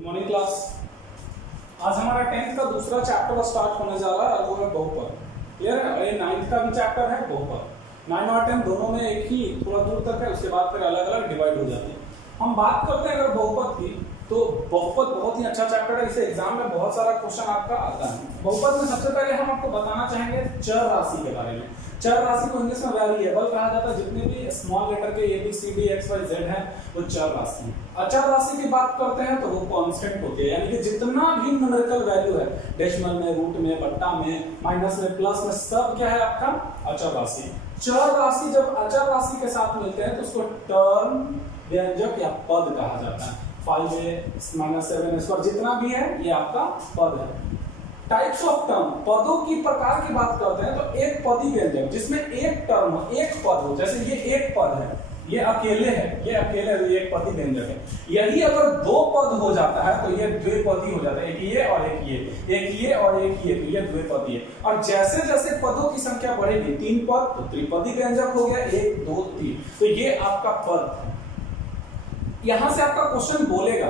Good morning class. आज हमारा 10th का दूसरा चैप्टर स्टार्ट होने जा रहा है और वो है बहुपद। क्लियर है? ये 9th का भी चैप्टर है बहुपद। 9 और 10 दोनों में एक ही थोड़ा दूर तक है, उसके बाद फिर अलग अलग डिवाइड हो जाते हैं। हम बात करते हैं अगर बहुपद की, तो बहुपद बहुत ही अच्छा चैप्टर है, इसे एग्जाम में बहुत सारा क्वेश्चन आपका आता है। बहुपद में सबसे पहले हम आपको बताना चाहेंगे चर राशि के बारे में। चर राशि को इंग्लिश में वेरिएबल कहा जाता है। जितने भी स्मॉल लेटर के ABCD XYZ है वो चर राशि है। अचर राशि की बात करते हैं तो वो कांस्टेंट होती है, यानी कि जितना भी न्यूमेरिकल वैल्यू है, डेसिमल में, रूट में, बट्टा में, माइनस में, प्लस में, सब क्या है आपका अचर राशि। चर राशि जब अचर राशि के साथ मिलते हैं तो उसको टर्म, व्यंजक या पद कहा जाता है। 5a, -7a, जितना भी है ये आपका पद है। टाइप्स ऑफ टर्म, पदों की प्रकार की बात करते हैं तो एक पदी व्यंजक जिसमें एक टर्म हो, एक पद हो, जैसे ये एक पद है, ये अकेले है, ये अकेले एक पदी व्यंजक है। यही अगर दो पद हो जाता है तो ये द्विपदी हो जाता है, एक ये और एक ये, एक ये और एक ये, तो ये द्विपदी है। और जैसे जैसे पदों की संख्या बढ़ेगी, 3 पद तो त्रिपदी व्यंजक हो गया, 1 2 3, तो ये आपका पद है। यहां से आपका क्वेश्चन बोलेगा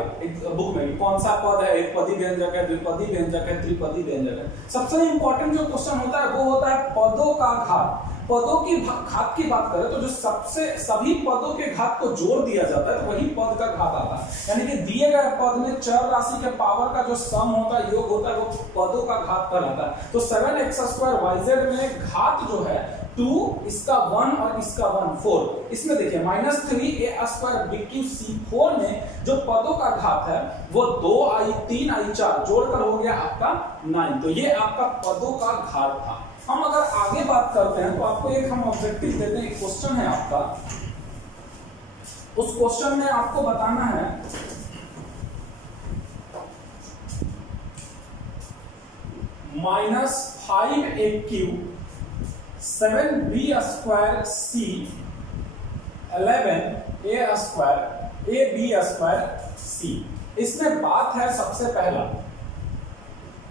बुक में कौन सा पद है, एक पदी व्यंजक है, द्विपदी व्यंजक है, त्रिपदी व्यंजक है। सबसे इंपॉर्टेंट जो क्वेश्चन होता है वो होता है पदों का घात। पदों की घात की बात करें तो जो सभी पदों के घात को जोड़ दिया जाता है तो वही पद का घात आता है। यानी कि दिए गए पद में चर राशि के पावर का जो सम होता है, योग होता है, वो पदों का घात कहलाता है। तो 7x² में घात जो है 2, इसका 1 और इसका 1 4। इसमें देखिए -3a²BQC4 में जो पदों का घात है वो 2i 3i 4 जोड़कर हो गया आपका 9। तो ये आपका पदों का घात था। हम अगर आगे बात करते हैं तो आपको एक हम ऑब्जेक्टिव देते हैं, क्वेश्चन है आपका। उस क्वेश्चन में आपको बताना है -5a³ 7b² c 11a² इसमें बात है सबसे पहला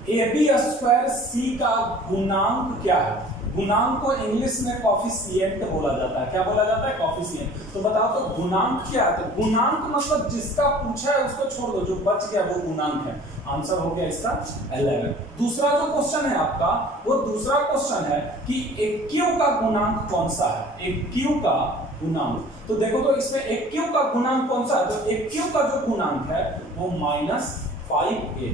AB² का गुणांक क्या है। गुणांक को इंग्लिश में कॉफिशिएंट बोला जाता है। क्या बोला जाता है? कॉफिशिएंट। तो बताओ तो गुणांक क्या है? तो गुणांक मतलब जिसका पूछा है उसको छोड़ दो, जो बच गया वो गुणांक है। आंसर हो गया इसका 11। दूसरा जो क्वेश्चन है आपका, वो दूसरा क्वेश्चन है कि AQ का गुणांक कौन सा है। AQ का गुणांक, तो देखो तो इसमें AQ का गुणांक कौन सा है, तो AQ का जो गुणांक है वो -5a।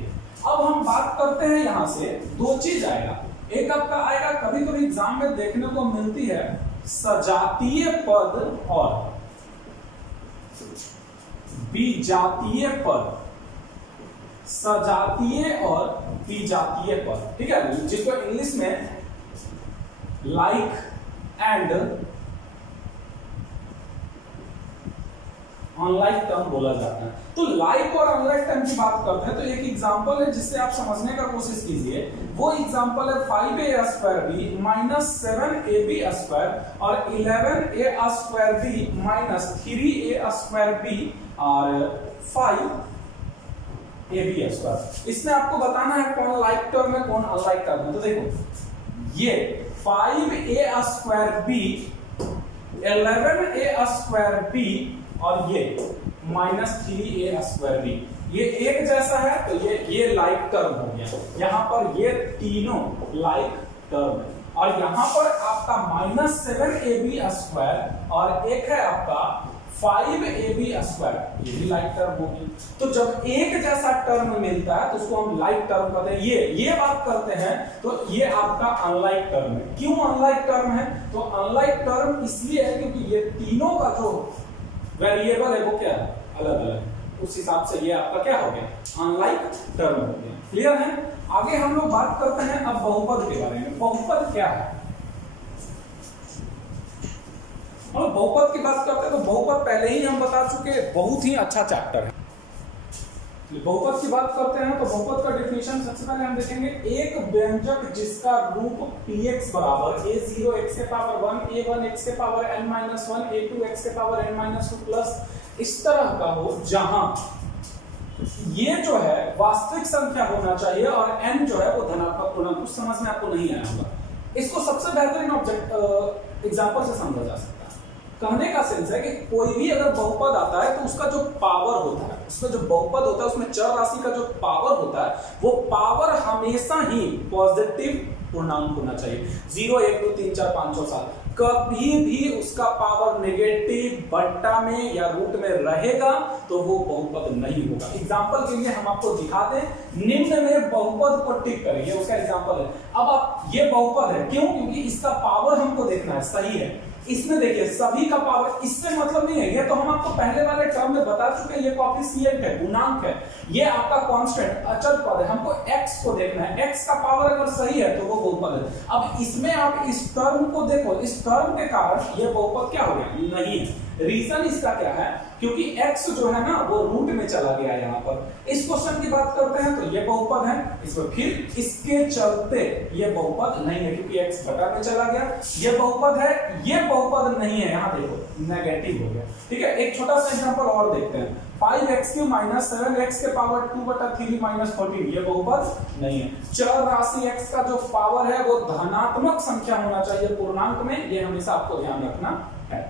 अब हम बात करते हैं, यहां से दो चीज आएगा। एक आपका आएगा, कभी कभी एग्जाम में देखने को मिलती है सजातीय पद और विजातीय पद। सजातीय और विजातीय पद, ठीक है, जिसको इंग्लिश में लाइक एंड अनलाइक टर्म बोला जाता है। तो लाइक और अनलाइक टर्म की बात करते हैं तो एक एग्जांपल है जिससे आप समझने का कोशिश कीजिए। वो एग्जांपल है 5a² -7ab² और 11a² -3a² और 5ab²। इसमें आपको बताना है कौन लाइक टर्म है कौन अनलाइक टर्म है। तो देखो ये 5a² 11a² और ये -3a², ये एक जैसा है तो ये लाइक टर्म हो गया। यहां पर ये तीनों लाइक टर्म है। और यहां पर आपका -7ab² और एक है आपका 5ab², ये भी लाइक टर्म होगी। तो जब एक जैसा टर्म मिलता है तो उसको हम लाइक टर्म कहते हैं। ये बात करते हैं तो ये आपका अनलाइक टर्म है। क्यों अनलाइक टर्म है? तो अनलाइक टर्म इसलिए है क्योंकि ये तीनों का जो वेरिएबल है वो क्या है, अलग अलग। उस हिसाब से ये आपका क्या हो गया, अनलाइक टर्म हो गया। क्लियर है? आगे हम लोग बात करते हैं अब बहुपद के बारे में। बहुपद क्या है? और बहुपद की बात करते हैं तो बहुपद पहले ही हम बता चुके, बहुत ही अच्छा चैप्टर है। बहुपद की बात करते हैं तो बहुपद का डेफिनेशन सबसे पहले हम देखेंगे, एक व्यंजक जिसका रूप px बराबर a0 x के पावर 1 a1 x के पावर n-1 a2 x के पावर n-2 प्लस इस तरह का हो, जहां ये जो है वास्तविक संख्या होना चाहिए और n जो है वो धनात्मक पूर्णांक। कुछ समझ में आपको नहीं आया होगा, इसको सबसे बेहतरीन एग्जांपल से समझा जा सकता है। कहने का सेंस है कि कोई भी अगर बहुपद आता है तो उसका जो पावर होता है, उसका जो बहुपद होता है, उसमें चर राशि का जो पावर होता है, वो पावर हमेशा ही पॉजिटिव पूर्णांक होना चाहिए। 0 1 2 3 4 5 6 7 कभी भी उसका पावर नेगेटिव बट्टा में या रूट में रहेगा तो वो बहुपद नहीं होगा। एग्जांपल के लिए हम आपको दिखा दें, निम्न में बहुपद को टिक करें, ये उसका एग्जांपल है। अब आप ये बहुपद है, क्यों? क्योंकि इसका पावर हमको देखना है, सही है। इसमें देखिए सभी का पावर, इससे मतलब नहीं है, ये तो हम आपको पहले वाले टर्म में बता चुके हैं, ये कोएफिशिएंट है, गुणांक है, ये आपका कांस्टेंट अचल पद है, हमको x को देखना है, x का पावर अगर सही है तो वो बहुपद है। अब इसमें आप इस टर्म को देखो, इस टर्म के कारण ये बहुपद क्या हो गया? नहीं है। रीजन इसका क्या है? क्योंकि x जो है ना वो रूट में चला गया है। यहाँ पर इस क्वेश्चन की बात करते हैं तो ये बहुपद है, इसमें फिर इसके चलते ये बहुपद नहीं है क्योंकि x बटा में चला गया। ये बहुपद है, ये बहुपद नहीं है, यहाँ देखो नेगेटिव हो गया। ठीक है, एक छोटा सा एग्जांपल और देखते हैं। 5x³ माइनस 7x के पावर 2/3 माइनस 14, ये बहुपद नहीं है। चर राशि x का जो पावर है वो धनात्मक संख्या होना चाहिए पूर्णांक में, ये हमेशा आपको ध्यान रखना है।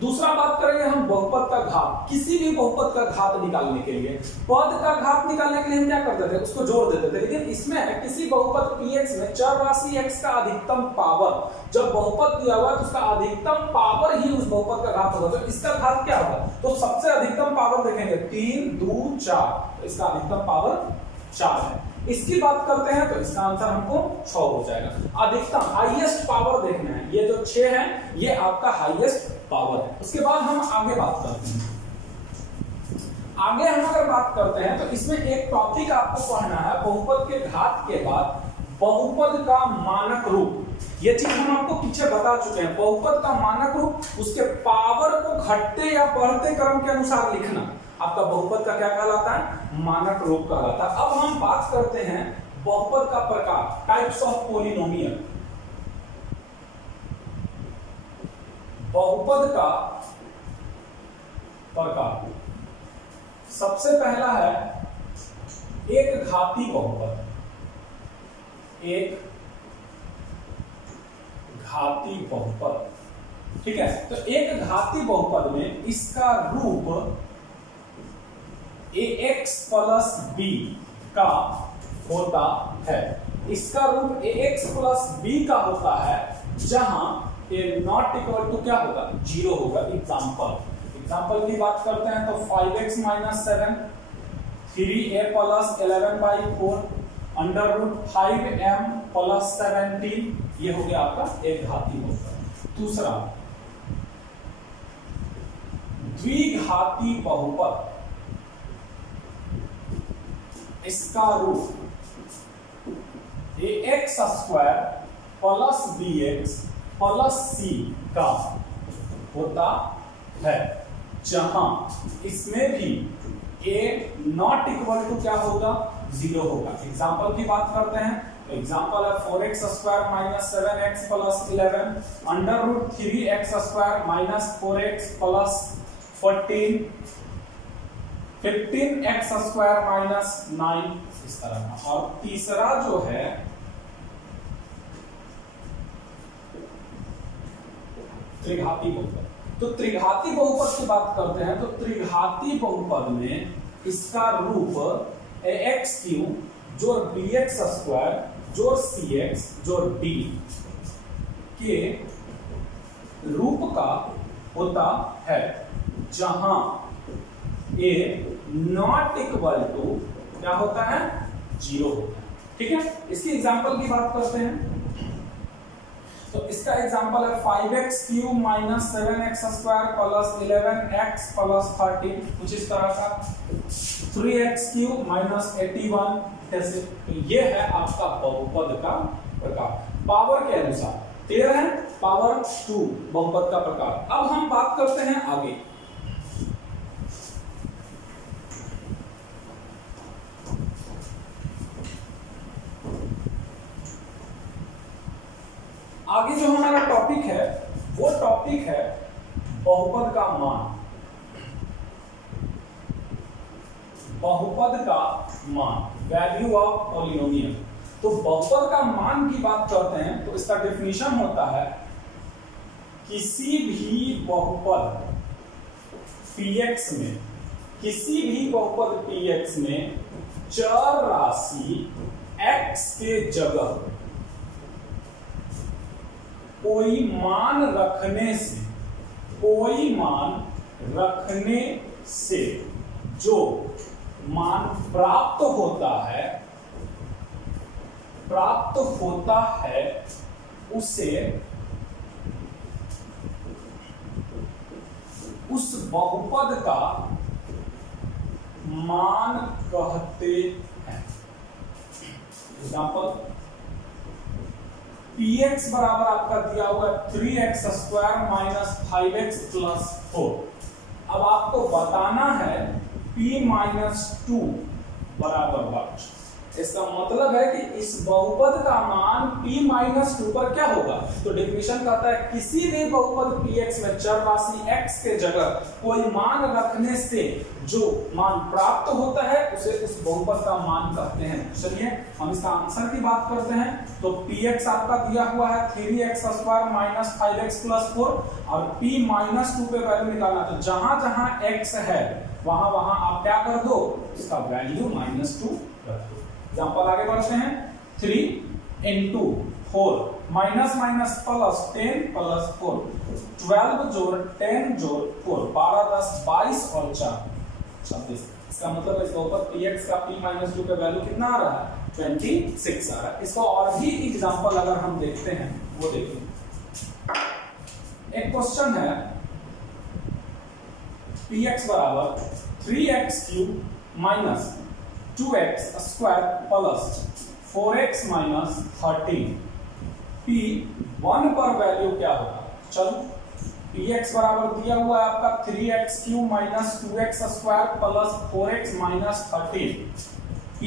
दूसरा बात करेंगे हम बहुपद का घात। किसी भी बहुपद का घात निकालने के लिए, पद का घात निकालने के लिए हम क्या करते थे? उसको जोड़ देते थे। लेकिन इसमें किसी बहुपद px में चर राशि x का अधिकतम पावर, जब बहुपद दिया हुआ है तो उसका अधिकतम पावर ही उस बहुपद का घात होगा। तो इसका घात क्या होगा? तो सबसे अधिकतम पावर देखेंगे 3 2 4, तो इसका अधिकतम पावर 4 है। इसकी बात करते हैं तो इसका आंसर हमको 6 हो जाएगा। अधिकतम हाईएस्ट पावर देखना है, ये जो 6 है ये आपका हाईएस्ट पावर है। उसके बाद हम आगे बात करते हैं। आगे हम अगर बात करते हैं तो इसमें एक टॉपिक आपको पढ़ना है, बहुपद के घात के बाद बहुपद का मानक रूप। ये चीज हम आपको पीछे बता चुके हैं। बहुपद का मानक रूप, उसके पावर को घटते या बढ़ते क्रम के अनुसार लिखना, आपका बहुपद का क्या कहलाता है? मानक रूप कहलाता है। अब हम बात करते हैं बहुपद का प्रकार, टाइप्स ऑफ पॉलिनोमियल। बहुपद का प्रकार, सबसे पहला है एक घाती बहुपद। एक घाती बहुपद, ठीक है। तो एक घाती बहुपद में इसका रूप ax प्लस b का होता है। इसका रूप ax प्लस b का होता है जहां a नॉट इक्वल टू क्या होगा? 0 होगा। एग्जाम्पल की बात करते हैं तो 5x minus 7, 3a plus 11/4, √5m plus 17, ये हो गया आपका एक घाती बहुपद। दूसरा द्विघाती बहुपद, इसका रूप ax² plus bx plus c का होता है, जहां इसमें भी a नॉट इक्वल टू क्या होगा? 0 होगा। एग्जाम्पल की बात करते हैं तो एग्जाम्पल है 4x² minus 7x plus 11, √3x² minus 4x plus 14, 15x² minus 9, इस तरह का। और तीसरा जो है त्रिघाती बहुपद। तो त्रिघाती बहुपद की बात करते हैं तो त्रिघाती बहुपद में इसका रूप ax³ जोड़ bx² जोड़ cx जोड़ d के रूप का होता है, जहां a नॉट इक्वल टू क्या होता है? 0 होता है। ठीक है, इसकी एग्जांपल की बात करते हैं तो इसका एग्जांपल है 5x³ minus 7x² plus 11x plus 13, कुछ इस तरह का। 3x³ माइनस 81, ऐसे। तो ये है आपका बहुपद का प्रकार। पावर के अनुसार 13 है, पावर 2 बहुपद का प्रकार। अब हम बात करते हैं आगे। आगे जो हमारा टॉपिक है वो टॉपिक है बहुपद का मान। बहुपद का मान, वैल्यू ऑफ पॉलिनोमियल। तो बहुपद का मान की बात करते हैं तो इसका डेफिनेशन होता है किसी भी बहुपद px में, किसी भी बहुपद px में चर राशि x के जगह कोई मान रखने से, कोई मान रखने से जो मान प्राप्त होता है उसे उस बहुपद का मान कहते हैं। एग्जाम्पल, px बराबर आपका दिया हुआ 3x square minus 5x plus 4। अब आपको बताना है p माइनस 2 बराबर 1। इसका मतलब है कि इस बहुपद का मान p माइनस 2 पर क्या होगा। तो डेफिनेशन कहता है किसी भी बहुपद px में चर राशि x के जगह कोई मान रखने से जो मान प्राप्त होता है उसे उस बहुपद का मान कहते हैं। चलिए हम इसका आंसर की बात करते हैं। तो px आपका दिया हुआ है 3x square minus 5x plus 4 और p माइनस 2 पे वैल्यू निकालना। तो जहां जहां x है वहां वहां आप क्या कर दो, इसका वैल्यू माइनस 2 रख दो। एग्जाम्पल आगे बढ़ते हैं। 3 into 4 minus minus plus 10 plus 4 12 जोड़ 10 जोड़ 4 12 10 22 और 4 26। इसका मतलब इसके ऊपर px का p माइनस 2 का वैल्यू कितना आ रहा है, 26 आ रहा है। इसको और भी एग्जाम्पल अगर हम देखते हैं वो देखिए। एक क्वेश्चन है px बराबर 3x cube minus 2x square plus 4x minus 13। p 1 पर वैल्यू क्या होगा। चलो px बराबर दिया हुआ है आपका 3x cube minus 2x square plus 4x minus 13। p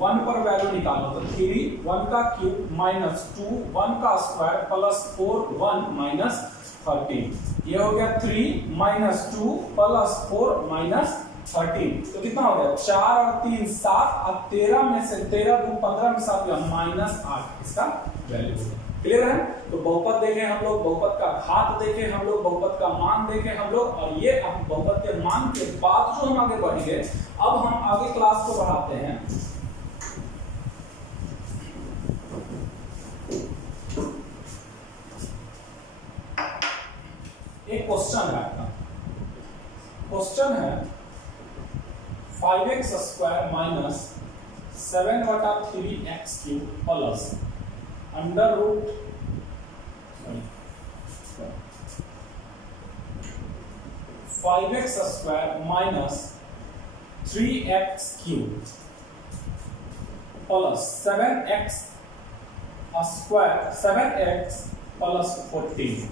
1 पर वैल्यू निकालो। तो 3 1 का क्यूब माइनस 2 1 का स्क्वायर प्लस 4 1 माइनस 13। ये हो गया 3 माइनस 2 प्लस 4 माइनस 13। तो कितना हो गया 4 और 3 7 और 13 में से 13 2 15 में 7 गया माइनस 8 इसका वैल्यू होगा। क्लियर है। तो बहुपद देखे हम लोग, बहुपद का घात देखे हम लोग, बहुपद का मान देखे हम लोग, और ये अब बहुपद के मान के बाद जो हम आगे बढ़ेंगे, अब हम आगे क्लास को बढ़ाते हैं। एक क्वेश्चन है आपका, क्वेश्चन है 5x square minus 7/3x cube plus under root 5x square minus 3x cube plus 7x square 7x plus 14।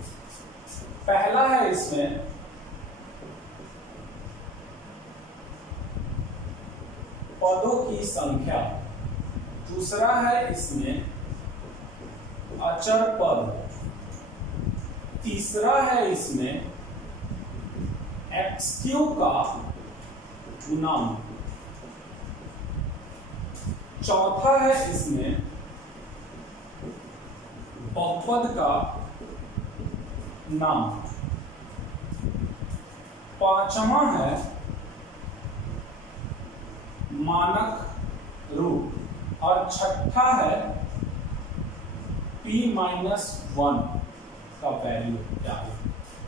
पहला है इसमें पदों की संख्या, दूसरा है इसमें अचर पद, तीसरा है इसमें एक्स क्यूब का गुणांक, चौथा है इसमें बहुपद का नाम, पांचवा है मानक रूप और छठा है p माइनस 1 का वैल्यू क्या है।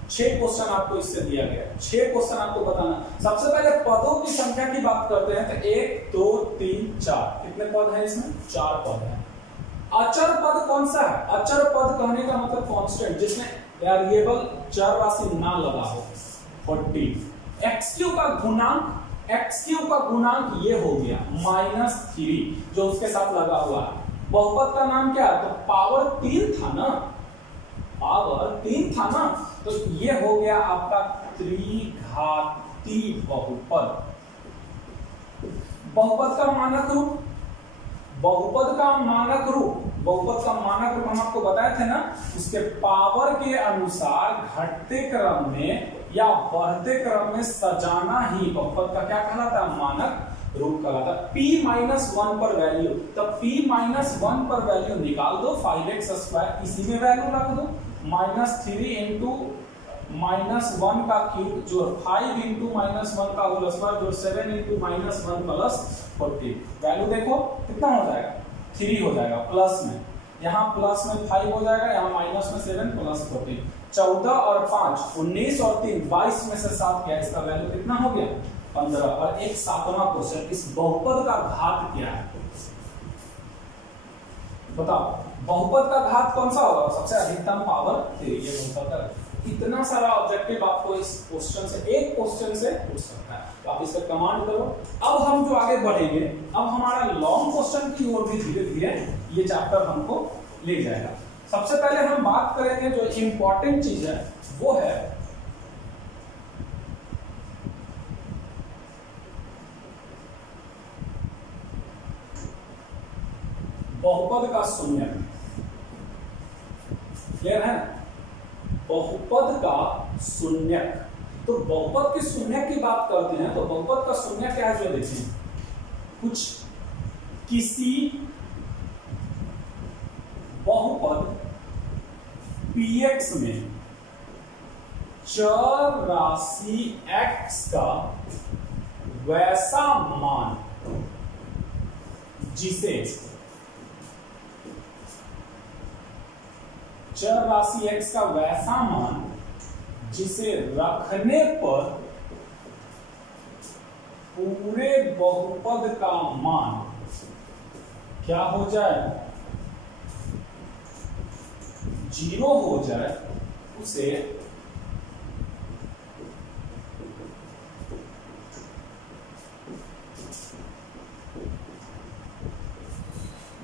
6 क्वेश्चन आपको इससे दिया गया है। 6 क्वेश्चन आपको बताना। सबसे पहले पदों की संख्या की बात करते हैं तो 1 2 3 4 कितने पद हैं इसमें, 4 पद हैं। अचर पद कौन सा है, अचर पद कहने का मतलब कांस्टेंट जिसमें वेरिएबल चर राशि ना लगा हो, 40। एक्स क्यू का गुणांक, एक्स क्यू का गुणांक ये हो गया -3 जो उसके साथ लगा हुआ है। बहुपद का नाम क्या है, तो पावर 3 था ना, पावर 3 था ना, तो ये हो गया आपका त्रिघाती बहुपद। बहुपद का मानक रूप, बहुपद का मानक रूप, बहुपद का मानक रूप हम आपको बताए थे ना, उसके पावर के अनुसार घटते क्रम में या बढ़ते क्रम में सजाना ही बहुपद का क्या कहलाता है, मानक रूप कहलाता है। p माइनस 1 पर वैल्यू, तब p माइनस 1 पर वैल्यू निकाल दो, 5x स्क्वायर इसी में वैल्यू रख दो। -3 इंटू -1 का क्यूब जो 5 इंटू -1 का होल स्क्वायर जो 7 इंटू -1 प्लस 40। वैल्यू देखो कितना हो जाएगा 3 हो जाएगा प्लस में, यहाँ प्लस में 5 हो जाएगा, यहाँ माइनस में 7 प्लस 40। 14 और 5 19 और 3 22 में से 7 गया, इसका वैल्यू कितना हो गया 15। और एक 7वां क्वेश्चन, इस बहुपद का घात क्या है बताओ। बहुपद का घात कौन सा होगा, सबसे अधिकतम पावर 3। ये बहुपद का, इतना सारा ऑब्जेक्टिव आपको इस क्वेश्चन से, एक क्वेश्चन से पूछ सकता है, तो आप इस पर कमांड करो। अब हम जो आगे बढ़ेंगे, अब हमारा लॉन्ग क्वेश्चन की ओर भी धीरे धीरे ये चैप्टर हमको ले जाएगा। सबसे पहले हम बात करेंगे जो इंपॉर्टेंट चीज है वो है बहुपद का शून्यक। क्लियर है, बहुपद का शून्यक। तो बहुपद के शून्यक की बात करते हैं तो बहुपद का शून्यक क्या है जो देखें, कुछ किसी बहुपद px में चर राशि x का वैसा मान जिसे चर राशि x का वैसा मान जिसे रखने पर पूरे बहुपद का मान क्या हो जाए 0 हो जाए, उसे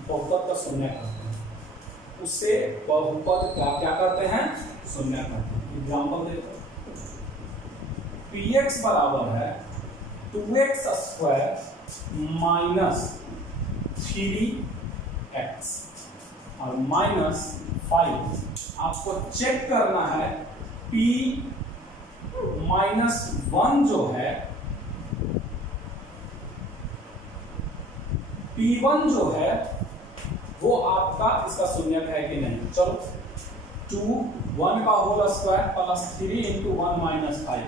बहुपद का शून्यक कहते हैं। उसे बहुपद का क्या करते हैं, शून्यक कहते हैं। एग्जाम्पल देखो, px बराबर है 2x स्क्वायर माइनस 3x और माइनस 5। आपको चेक करना है p -1 जो है, p1 जो है वो आपका इसका शून्यक है कि नहीं। चलो 2 1 का whole square plus 3 into 1 minus 5,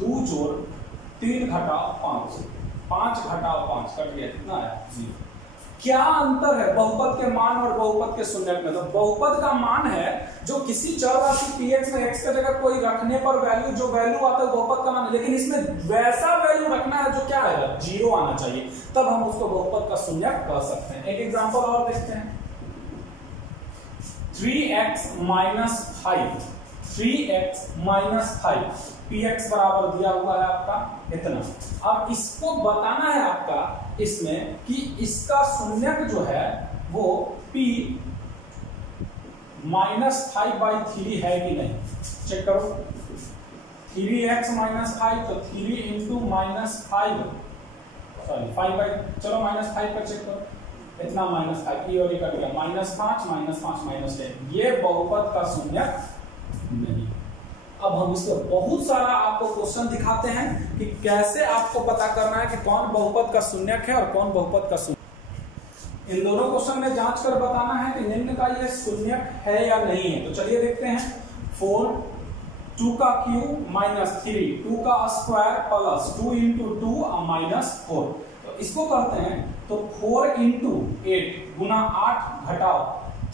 2 जोड़ 3 घटाओ 5, 5 घटाओ 5 कट गया, कितना है 0। क्या अंतर है बहुपद के मान और बहुपद के शून्यक में। तो बहुपद का मान है जो किसी चर राशि px में x का जगह कोई रखने पर वैल्यू जो वैल्यू आता है बहुपद का मान है, लेकिन इसमें वैसा वैल्यू रखना है जो क्या है 0 आना चाहिए, तब हम उसको बहुपद का शून्यक कह सकते हैं। एक एग्जांपल और देखते हैं, 3x minus 5, 3x minus 5 px बराबर दिया हुआ है आपका इतना। अब इसको बताना है आपका इसमें कि इसका शून्यक जो है वो p -5/3 है कि नहीं। चेक करो, 3x माइनस 5 तो 3 इंटू -5 सॉरी 5 चलो -5 पर चेक करो, इतना -5 ये और ये कट गया, -5 -10। ये बहुपद का शून्यक नहीं। अब हम इसको बहुत सारा आपको क्वेश्चन दिखाते हैं कि कैसे आपको पता करना है कि कौन बहुपद का शून्यक है और कौन बहुपद का शून्यक। इन दोनों क्वेश्चन में जांच कर बताना है कि निम्न का ये शून्यक है या नहीं है। तो चलिए देखते हैं, 4 2 का क्यूब माइनस 3, 2 का स्क्वायर प्लस 2 इंटू 2 माइनस 4। तो इसको करते हैं तो 4 इंटू 8 गुना 8 घटाओ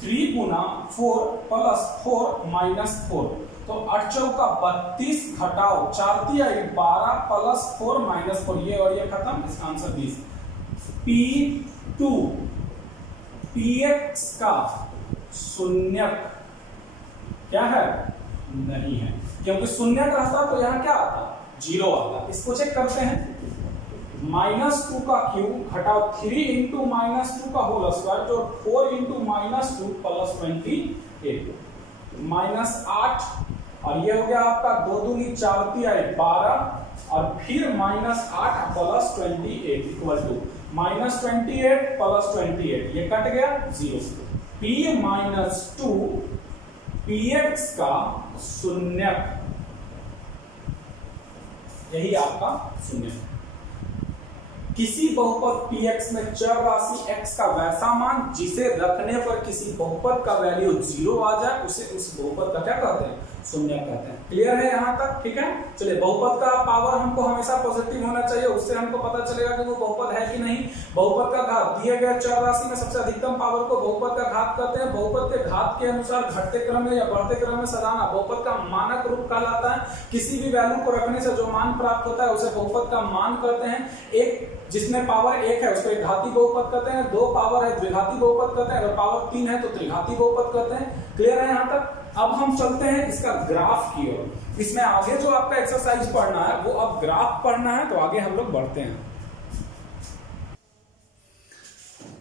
3 गुना 4 प्लस 4 माइनस 4। तो 8 चौका 32 घटाओ 4 तिया 12 प्लस 4 माइनस 4, ये और ये खत्म, इसका आंसर 20। P2 px का शून्यक क्या है, नहीं है, क्योंकि शून्यक रहता तो यहां क्या आता 0 आता। इसको चेक करते हैं, -2 का क्यूब घटाओ 3 इंटू -2 का होल स्क्वायर जो 4 इंटू -2 प्लस 28 -8 और ये हो गया आपका 2 दूनी 4 तिया 12 और फिर -8 प्लस 28 इक्वल टू -28 प्लस 28, ये कट गया 0। P-2 px का शून्यक, यही आपका शून्यक। किसी बहुपद px में चर राशि x का वैसा मान जिसे रखने पर किसी बहुपद का वैल्यू 0 आ जाए, उसे उस बहुपद का क्या कहते हैं, शून्य कहते हैं। क्लियर है यहाँ तक, ठीक है। चलिए, बहुपद का पावर हमको हमेशा पॉजिटिव होना चाहिए, उससे हमको पता चलेगा कि वो बहुपद है कि नहीं। बहुपद का घात, दिए गए चर राशि में सबसे अधिकतम पावर को बहुपद का घात कहते हैं। बहुपद के घात के अनुसार घटते क्रम में या बढ़ते क्रम में सजाना बहुपद का मानक रूप कहलाता है। किसी भी वैल्यू को रखने से जो मान प्राप्त होता है उसे बहुपद का मान कहते हैं। एक जिसमें पावर 1 है उसको एक घाती बहुपद कहते हैं, 2 पावर है द्विघाती बहुपद कहते हैं, अगर पावर 3 है तो त्रिघाती बहुपद कहते हैं। क्लियर है यहाँ तक। अब हम चलते हैं इसका ग्राफ की ओर। इसमें आगे जो आपका एक्सरसाइज पढ़ना है वो अब ग्राफ पढ़ना है, तो आगे हम लोग बढ़ते हैं।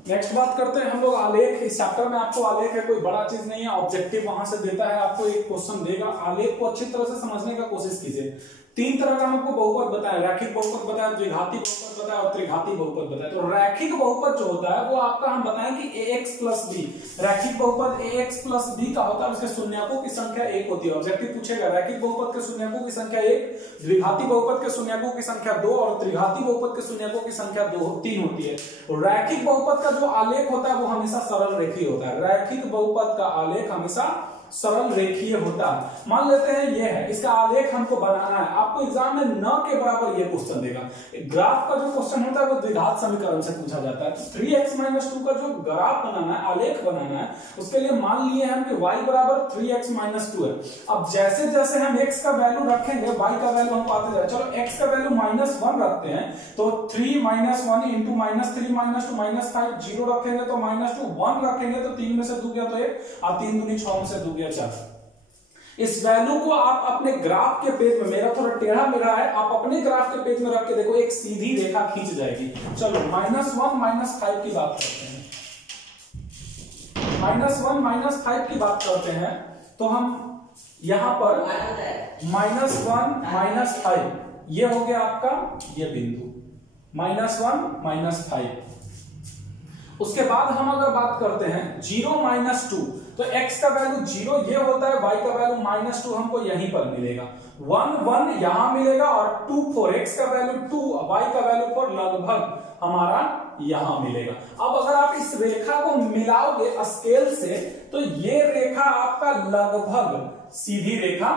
नेक्स्ट बात करते हैं हम लोग आलेख। इस चैप्टर में आपको आलेख है, कोई बड़ा चीज नहीं है, ऑब्जेक्टिव वहां से देता है, आपको एक क्वेश्चन देगा। आलेख को अच्छी तरह से समझने का कोशिश कीजिए। 3 तरह का हमको बहुपद बताया, रैखिक बहुपद बताया, द्विघाती बहुपद बताया और त्रिघाती बहुपद बताया। तो रैखिक बहुपद जो होता है वो आपका हम बताएं कि ax प्लस b, रैखिक बहुपद ax प्लस b का होता है, उसके शून्यकों की संख्या 1 होती है। ऑब्जेक्टिव पूछेगा रैखिक बहुपद के शून्यकों की संख्या 1, द्विघाती बहुपद के शून्यकों की संख्या 2 और त्रिघाती बहुपद के शून्यकों की संख्या 3 होती है। रैखिक बहुपद का जो आलेख होता है वो हमेशा सरल रेखीय होता है। रैखिक बहुपद का आलेख हमेशा सरल रेखीय होता है। मान लेते हैं ये है, इसका आलेख हमको बनाना है। आपको एग्जाम में न के बराबर ये क्वेश्चन देगा। ग्राफ का जो क्वेश्चन होता है वो द्विघात समीकरण से पूछा जाता है। तो 3x-2 का जो ग्राफ बनाना है, आलेख बनाना है, उसके लिए मान लिए हम कि y बराबर 3x-2 है। अब जैसे जैसे हम x का वैल्यू रखेंगे y का वैल्यू हम पाते जाए। चलो x का वैल्यू -1 रखते हैं, तो 3 - 1 इंटू -3 - 2 -5, 0 रखेंगे तो -2, 1 रखेंगे तो 3 में से 2 गया तो 1 और 3 दूनी 6 में से 2 गया 4। इस वैल्यू को आप अपने ग्राफ के पेज में, मेरा थोड़ा टेढ़ा मेढ़ा है, आप अपने ग्राफ के पेज में रख के देखो, एक सीधी रेखा खींच जाएगी। चलो -1 - 5 की बात करते हैं। -1 - 5 की बात करते हैं तो हम यहां पर -1 - 5, ये हो गया आपका ये बिंदु -1 - 5। उसके बाद हम अगर बात करते हैं 0 - 2, तो x का वैल्यू 0 ये होता है, y का वैल्यू -2 हमको यहीं पर मिलेगा। 1 1 यहां मिलेगा और 2 4, x का वैल्यू 2, y का वैल्यू 4 लगभग हमारा यहां मिलेगा। अब अगर आप इस रेखा को मिलाओगे स्केल से तो ये रेखा आपका लगभग सीधी रेखा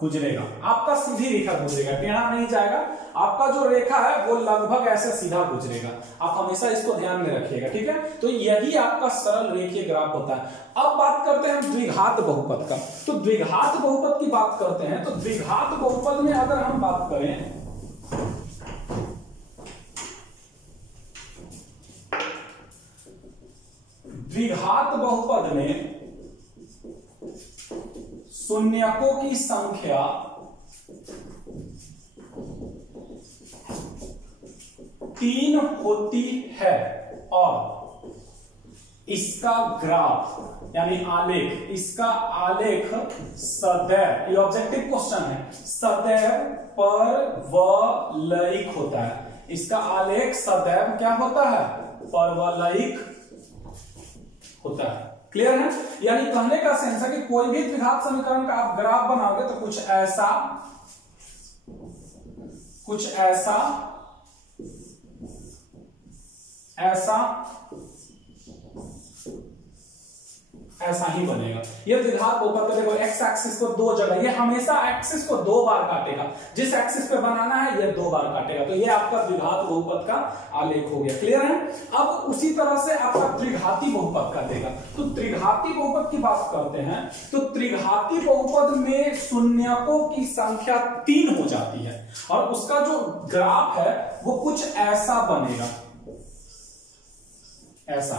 गुजरेगा, आपका सीधी रेखा गुजरेगा, टेढ़ा नहीं जाएगा। आपका जो रेखा है वो लगभग ऐसे सीधा गुजरेगा। आप हमेशा इसको ध्यान में रखिएगा, ठीक है। तो यही आपका सरल रेखीय ग्राफ होता है। अब बात करते हैं द्विघात बहुपद का। तो द्विघात बहुपद की बात करते हैं, तो द्विघात बहुपद में अगर हम बात करें, द्विघात बहुपद में शून्यकों की संख्या 3 होती है और इसका ग्राफ यानी आलेख, इसका आलेख सदैव, ये ऑब्जेक्टिव क्वेश्चन है, सदैव परवलयिक होता है। इसका आलेख सदैव क्या होता है, परवलयिक होता है। क्लियर है। यानी कहने का सेंस है कि कोई भी द्विघात समीकरण का आप ग्राफ बनाओगे तो कुछ ऐसा ही बनेगा। ये द्विघात बहुपद का देखो, एक्स एक्सिस को 2 जगह, ये हमेशा एक्सिस को 2 बार काटेगा। जिस एक्सिस पे बनाना है ये 2 बार काटेगा। तो ये आपका द्विघात बहुपद का आलेख हो गया। क्लियर है। अब उसी तरह से आपका त्रिघाती बहुपद का देगा। तो त्रिघाती बहुपद की बात करते हैं, तो त्रिघाती बहुपद में शून्यकों की संख्या 3 हो जाती है और उसका जो ग्राफ है वो कुछ ऐसा बनेगा, ऐसा,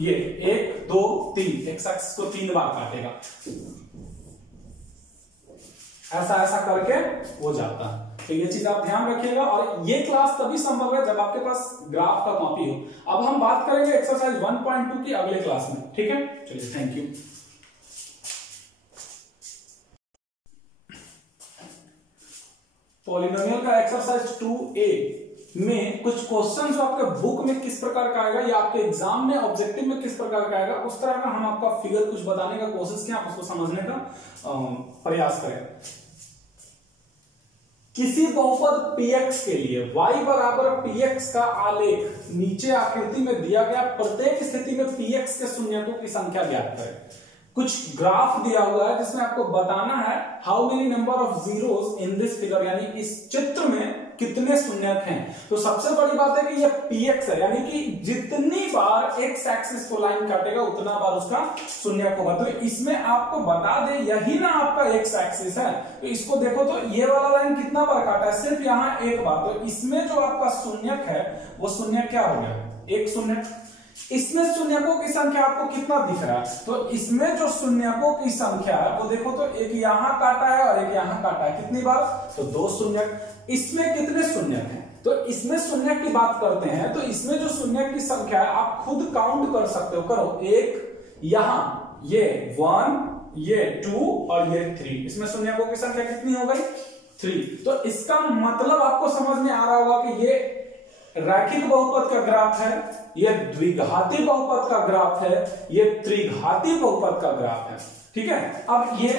ये 1 2 3, एक्स एक्सिस को 3 बार काटेगा, ऐसा ऐसा करके हो जाता है। तो ये चीज आप ध्यान रखिएगा। और ये क्लास तभी संभव है जब आपके पास ग्राफ का कॉपी हो। अब हम बात करेंगे एक्सरसाइज 1.2 की अगले क्लास में, ठीक है। चलिए, थैंक यू। पॉलिनोमियल का एक्सरसाइज 2A में कुछ क्वेश्चन जो आपके बुक में किस प्रकार का आएगा या आपके एग्जाम में ऑब्जेक्टिव में किस प्रकार का आएगा, उस तरह का हम आपका फिगर कुछ बताने का कोशिश किया, आप उसको समझने का प्रयास करें। किसी बहुपद px के लिए y बराबर px का आलेख नीचे आकृति में दिया गया प्रत्येक स्थिति में px के शून्यकों की संख्या ज्ञात करें। कुछ ग्राफ दिया हुआ है जिसमें आपको बताना है how many number of zeros in this figure, यानी इस चित्र में कितने शून्यक हैं। तो सबसे बड़ी बात है कि ये px है, यानी कि जितनी बार x एक्सिस को लाइन काटेगा उतना बार उसका शून्यक होगा। तो इसमें आपको बता दे यही ना आपका x एक्सिस है, तो इसको देखो तो ये वाला लाइन कितना बार काटा है, सिर्फ यहाँ एक बार। तो इसमें जो आपका शून्यक है वो शून्यक क्या हो गया, एक शून्यक। इसमें शून्यकों की संख्या आपको कितना दिख रहा है, तो इसमें जो शून्यकों की संख्या है वो देखो तो एक यहां काटा है और एक यहां काटा है, कितनी बार, तो दो शून्यक। इसमें कितने शून्यक हैं, तो इसमें शून्यक की बात करते हैं तो इसमें जो शून्यक की संख्या है आप खुद काउंट कर सकते हो, करो, एक यहां, ये 1, ये 2 और ये 3, इसमें शून्यकों की संख्या कितनी हो गई, 3। तो इसका मतलब आपको समझ में आ रहा होगा कि ये रैखिक बहुपद का ग्राफ है, ये द्विघाती बहुपद का ग्राफ है, ये त्रिघाती बहुपद का ग्राफ है, ठीक है। अब ये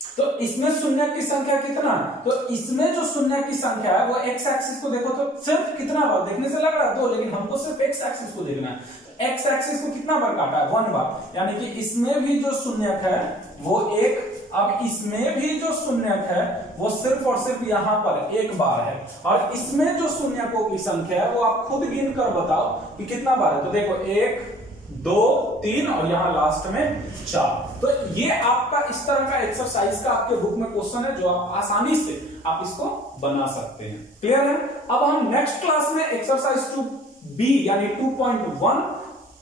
तो इसमें शून्य की संख्या कितना, तो इसमें जो शून्य की संख्या है वो एक्स एक्सिस को देखो तो सिर्फ कितना बार, देखने से लग रहा है 2, लेकिन हमको सिर्फ एक्स एक्सिस को देखना है। एक्स एक्सिस को कितना बार काटा है, 1 बार, यानी कि इसमें भी जो शून्यक है वो एक। अब इसमें भी जो शून्यक है वो सिर्फ और सिर्फ यहां पर एक बार है, और इसमें जो शून्यकों की संख्या है वो आप खुद गिन कर बताओ कि कितना बार है। तो देखो 1, 2, 3 और यहां लास्ट में 4। तो ये आपका इस तरह का एक्सरसाइज का आपके बुक में क्वेश्चन है जो आप आसानी से आप इसको बना सकते हैं। क्लियर है। अब हम नेक्स्ट क्लास में एक्सरसाइज 2B यानी 2.1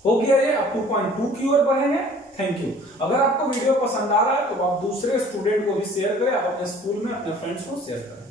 हो गया ये, अब 2.2 की ओर बढ़ेंगे। Thank you. अगर आपको वीडियो पसंद आ रहा है तो आप दूसरे स्टूडेंट को भी शेयर करें, आप अपने स्कूल में अपने फ्रेंड्स को शेयर करें।